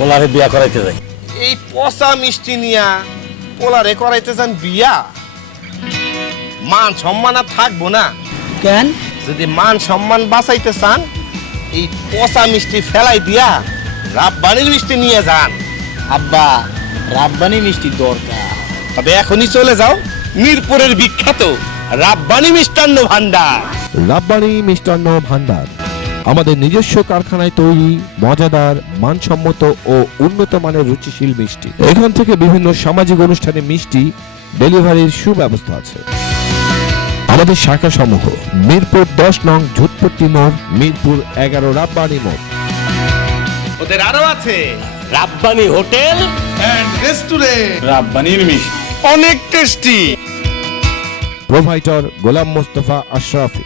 পোলারে বিয়া করাইতে যাই। এই পচা মিষ্টি নিয়া পোলারে করাইতে যান বিয়া? মান সম্মান আর থাকবো না। কেন? যদি মান সম্মান বাঁচাইতে চান এই পচা মিষ্টি ফেলাই দিয়া রাব্বানির মিষ্টি নিয়ে যান। আব্বা, রাব্বানি মিষ্টি দরকার। তবে এখনই চলে যাও মিরপুরের বিখ্যাত রাব্বানি মিষ্টান্ন ভান্ডার। রাব্বানি মিষ্টান্ন ভান্ডার আমাদের নিজস্ব কারখানায় তৈরি মজাদার মানসম্মত ও উন্নত মানের রুচিশীল মিষ্টি। এখান থেকে বিভিন্ন সামাজিক অনুষ্ঠানে মিষ্টি ডেলিভারির সুব্যবস্থা আছে। আমাদের শাখা সমূহ মিরপুর 10 নং ঝুটপট্টি মোড়, মিরপুর 11 রাব্বানি মোড়। ওদের আরো আছে রাব্বানি হোটেল এন্ড রেস্টুরেন্ট, রাব্বানির মিষ্টি অনেক টেস্টি। প্রোভাইডার গোলাম মোস্তফা আশরাফি।